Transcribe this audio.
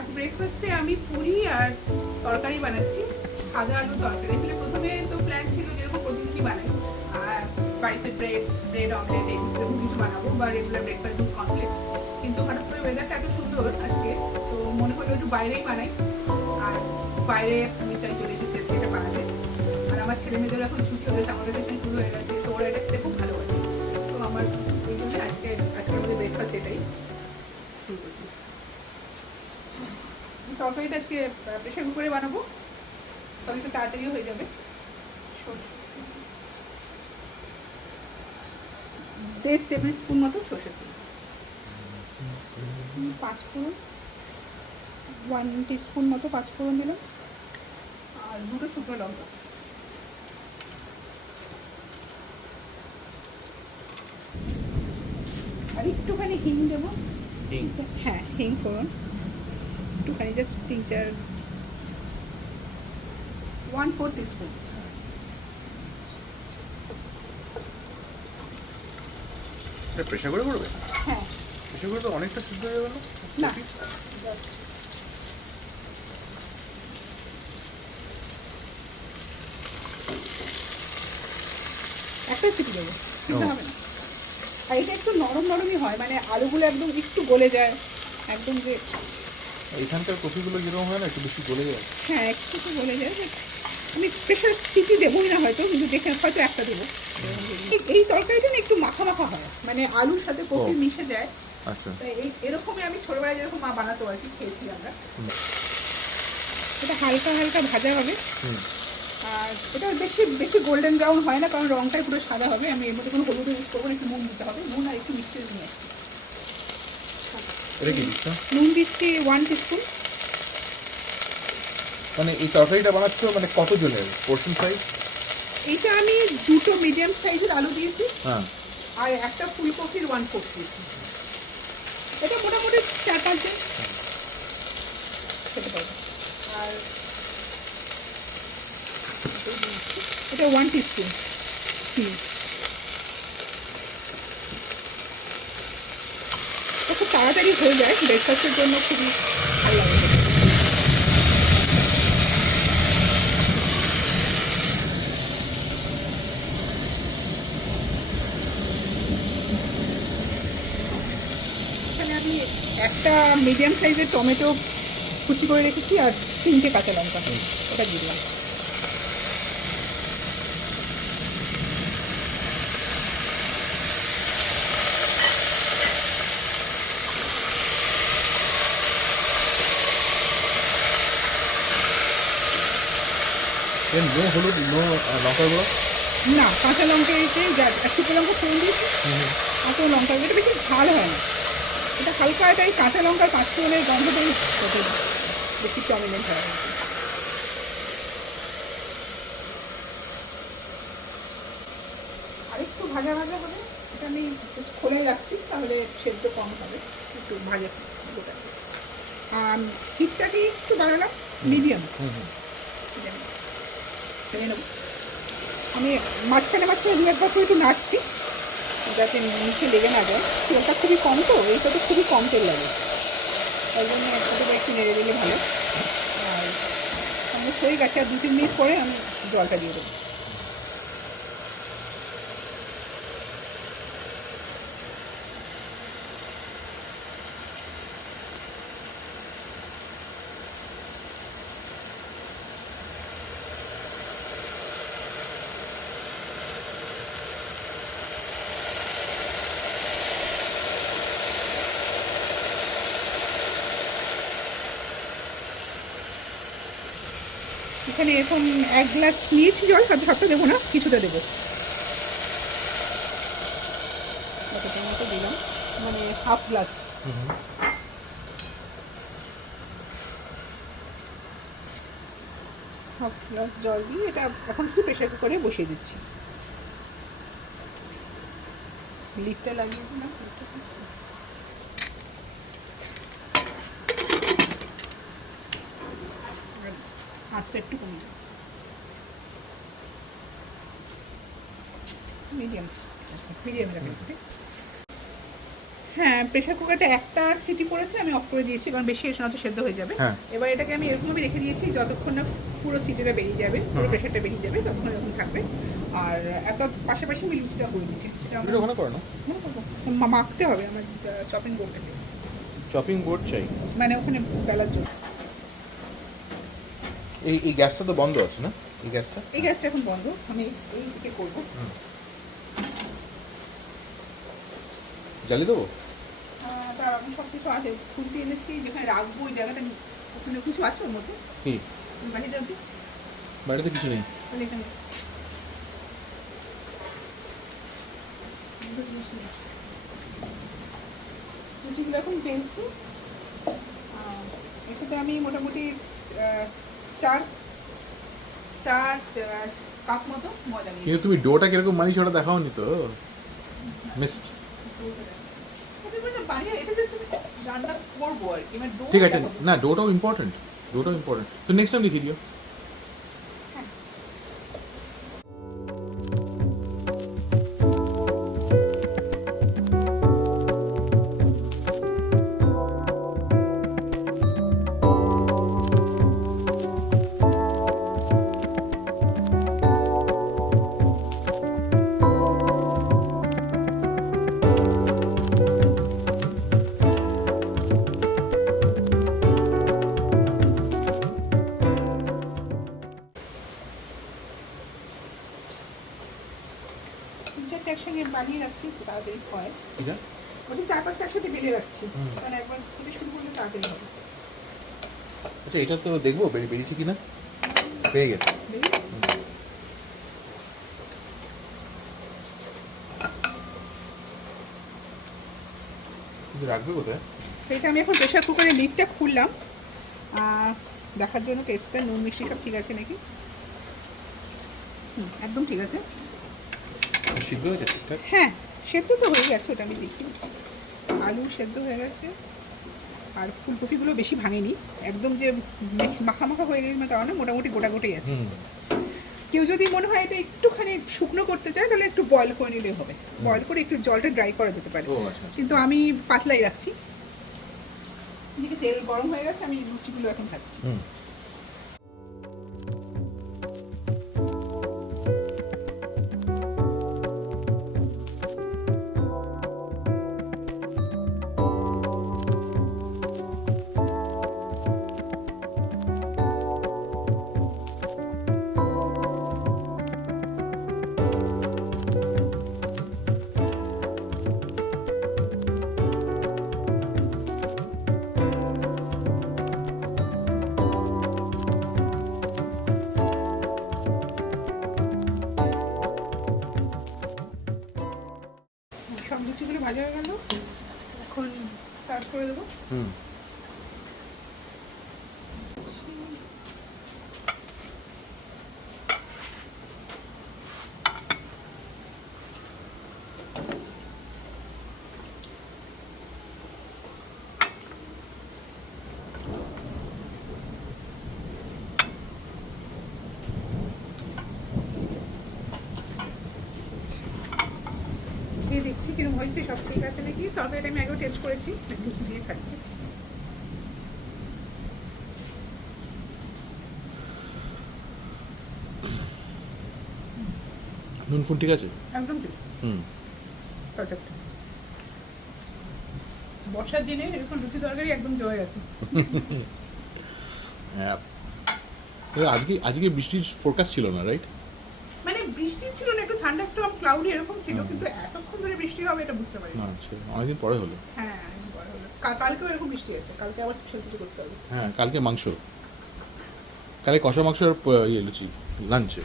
আজ ব্রেকফাস্টে আমি পুরি আর তরকারি বানাচ্ছি, সাদা আলু তরকারি। এগুলো প্রথমে তো প্ল্যান ছিল যেরকম প্রতিদিনই বানাই, আর বাড়িতে ব্রেড অমলেট এরকম কিছু বানাবো বা রেগুলার ব্রেকফাস্ট দুধ কমপ্লেক্স। কিন্তু হঠাৎ করে ওয়েদারটা এত সুন্দর আজকে, তো মনে হলো একটু বাইরেই বানাই। আর বাইরে আমি তাই চলে এসেছি আজকে এটা বানাতে। আর আমার ছেলে মেয়েদেরও এখন ছুটি হয়ে সামার ভ্যাকেশন শুরু হয়ে গেছে, তো ওরা এটা খেতে খুব ভালোবাসে। তো আমার এই জন্য আজকে আমাদের ব্রেকফাস্ট এটাই শুরু করছি। তরকারিটা আজকে প্রেশার কুকারে বানাবো, তবে একটু তাড়াতাড়িও হয়ে যাবে। 1.5 টেবিল স্পুন মতো সর্ষের তেল, 5 ফোড়ন, 1 টিস্পুন মতো 5 ফোড়ন দিলাম, আর 2টো শুকনো লঙ্কা। আর একটুখানি হিং দেবো। হ্যাঁ, হিং ফোড়ন একটুখানি, জাস্ট 1/4 টিস্পুন। প্রেশার করে করবে? হ্যাঁ, প্রেশার করে তো অনেকটা সিদ্ধ হয়ে যাবে না? না একটা সিটি দেবো, সিদ্ধ হবে না। আর এটা একটু নরম নরমই হয়, মানে আলুগুলো একদম একটু গলে যায় একদম, যে এইখানকার কফিগুলো যেরকম হয় না, একটু বেশি গলে যায়। হ্যাঁ একটু গলে যায়। আমি স্পেশাল সিটি দেবোই না হয়তো, কিন্তু দেখে হয়তো একটা দেবো। এই তরকারিটা না একটু মাখা মাখা হয়, মানে আলুর সাথে কফি মিশে যায়। আচ্ছা, এরকমই আমি ছোটবেলায় যেরকম মা বানাতো আর কি, খেয়েছি আমরা। এটা হালকা হালকা ভাজা হবে, আর এটা বেশি বেশি গোল্ডেন ব্রাউন হয় না, কারণ রংটাই পুরো সাদা হবে। আমি এর মধ্যে কোনো হলুদ ইউজ করবো না, একটু নুন দিতে হবে, নুন আর একটু মিষ্টি নিয়ে আসছি। এটা কি দিচ্ছ? নুন দিচ্ছি 1 টিস্পুন। মানে এই তরকারিটা বানাচ্ছ মানে কতজনের পোর্শন সাইজ? এইটা আমি 2টো মিডিয়াম সাইজের আলু দিয়েছি, হ্যাঁ, আর একটা ফুলকপির 1/4 দিয়েছি। এটা মোটামুটি 4-5 জন খেতে পারবে। আর এটা 1 টিস্পুন চিনি। খুব তাড়াতাড়ি হয়ে যায়, ব্রেকফাস্টের জন্য খুবই ভালো লাগে। এখানে আমি একটা মিডিয়াম সাইজের টমেটো কুচি করে রেখেছি, আর 3টে কাঁচা লঙ্কা, ওটা দিয়ে দিলাম। নো হলুদ, নো লঙ্কার গুঁড়ো? না, কাঁচা লঙ্কা এতে শুকনো লঙ্কা ফোড়ন দিয়েছি, আর কোনো লঙ্কা, এটা বেশি ঝাল হয় না। এটা হালকা, এটাই কাঁচা লঙ্কার 5 ফোড়নের গন্ধটাই বেশি প্রমিনেন্ট হয়। আরেকটু ভাজা ভাজা হবে, এটা আমি খোলে রাখছি, তাহলে সেদ্ধ কম হবে, একটু ভাজা গোটা। হিটটাকে একটু বাড়ালাম, মিডিয়াম। আমি মাঝখানে মাঝখানে 2-1 বার করে একটু নাড়ছি, যাতে নিচে লেগে না যায়। তেলটা খুবই কম, তো এইটা তো খুবই কম তেল লাগে, তাই জন্য একটু নেড়ে দিলে ভালো। আর আমার হয়ে গেছে, আর 2-3 মিনিট পরে আমি জলটা দিয়ে দেবো। এখানে এখন 1 গ্লাস নিয়েছি জল, সাথে সবটা দেবো না, কিছুটা দেবো। কতটা মতো দিলাম, মানে হাফ গ্লাস। হাফ গ্লাস জল দিয়ে এটা এখন একটু প্রেশার কুকারে বসিয়ে দিচ্ছি। লিডটা লাগিয়ে দিলাম, আঁচটা একটু কমিয়ে মিডিয়াম রাখবেন, ঠিক আছে। হ্যাঁ, প্রেসার কুকারটা একটা সিটি পড়েছে, আমি অফ করে দিয়েছি কারণ বেশি এসে না তো সেদ্ধ হয়ে যাবে। হ্যাঁ। এবার এটাকে আমি এরকমভাবে রেখে দিয়েছি যতক্ষণ না পুরো সিটিটা বেরিয়ে যাবে, পুরো প্রেসারটা বেরিয়ে যাবে ততক্ষণ এরকম থাকবে। আর এত পাশাপাশি আমি লুচিটা করে দিচ্ছি, সেটা এটা ওখানে করো না, মাখতে হবে আমার চপিং বোর্ড আছে, চপিং বোর্ড চাই। মানে ওখানে বেলার জন্য। এই গ্যাসটা তো বন্ধ আছে না, এই গ্যাসটা? এই গ্যাসটা এখন বন্ধ, আমি এই দিকে করবো। জ্বালিয়ে দেবো? তার আমি সব কিছু আছে, খুলতে এনেছি যেখানে রাখবো ওই জায়গাটা, ওখানে কিছু আছে ওর মধ্যে কি বাড়িতে রাখবি, বাড়িতে কিছু নেই? তাহলে এখানে লুচিগুলো এখন বেলছি। এটাতে আমি মোটামুটি চার চার কাপ মতো ময়দা নিয়েছি। কিন্তু তুমি ডোটা কিরকম বানিয়েছো ওটা দেখাওনি তো, মিস্ট। বানিয়ে এটা জাস্ট রান্না করবো আর কি, মানে ঠিক আছে, না ডোটাও ইম্পর্টেন্ট, ডোটাও ইম্পর্টেন্ট। তো নেক্সট টাইম লিখে দিও। চারটে একসঙ্গে বানিয়ে রাখছি, তাড়াতাড়ি হয়। এটা ওটা 4-5টা একসাথে বেলে রাখছি, কারণ একবার থেকে শুরু করলে তাড়াতাড়ি হবে। আচ্ছা, এটা তো দেখবো বেরিয়েছে কিনা। বেরিয়ে গেছে। বেরিয়ে গেছে? কিন্তু রাখবে কোথায়? সেটা আমি এখন প্রেশার কুকারের লিডটা খুললাম দেখার জন্য টেস্টটা, নুন মিষ্টি সব ঠিক আছে নাকি। একদম ঠিক আছে। সিদ্ধ হয়েছে ঠিকঠাক? হ্যাঁ, সেদ্ধ তো হয়ে গেছে, ওটা আমি দেখতে পাচ্ছি। আলু সেদ্ধ হয়ে গেছে, আর ফুলকপিগুলো বেশি ভাঙেনি, একদম যে মাখা মাখা হয়ে গেছে কারণে মোটামুটি গোটা গোটাই আছে। কেউ যদি মনে হয় এটা একটুখানি শুকনো করতে চায় তাহলে একটু বয়েল করে নিলে হবে, বয়েল করে একটু জলটা ড্রাই করা যেতে পারে। ও আচ্ছা। কিন্তু আমি পাতলাই রাখছি। এদিকে তেল গরম হয়ে গেছে, আমি লুচিগুলো এখন খাচ্ছি। সব লুচিগুলো ভাজা হয়ে গেল, এখন সার্ভ করে দেবো। দিয়ে দেখছি কিরকম হয়েছে, সব ঠিক আছে নাকি। তরকারিটা আমি আগেও টেস্ট করেছি, লুচি দিয়ে খাচ্ছি। নুন ফুন ঠিক আছে? একদম ঠিক, হুম। পারফেক্ট। বর্ষার দিনে এরকম লুচি তরকারি একদম জয়ে গেছে। হ্যাঁ, আজকে আজকে বৃষ্টির ফোরকাস্ট ছিল না, রাইট? মানে বৃষ্টি ছিল না, একটু ঠান্ডা স্টর্ম ক্লাউডি এরকম ছিল, কিন্তু এতক্ষণ ধরে বৃষ্টি হবে এটা বুঝতে পারিনি। আচ্ছা, অনেকদিন পরে হলো। হ্যাঁ, বড় হলো। কালকেও এরকম বৃষ্টি আছে, কালকে আবার স্পেশাল কিছু করতে হবে। হ্যাঁ, কালকে মাংস, কালকে কষা মাংস আর ইয়ে লুচি লাঞ্চে।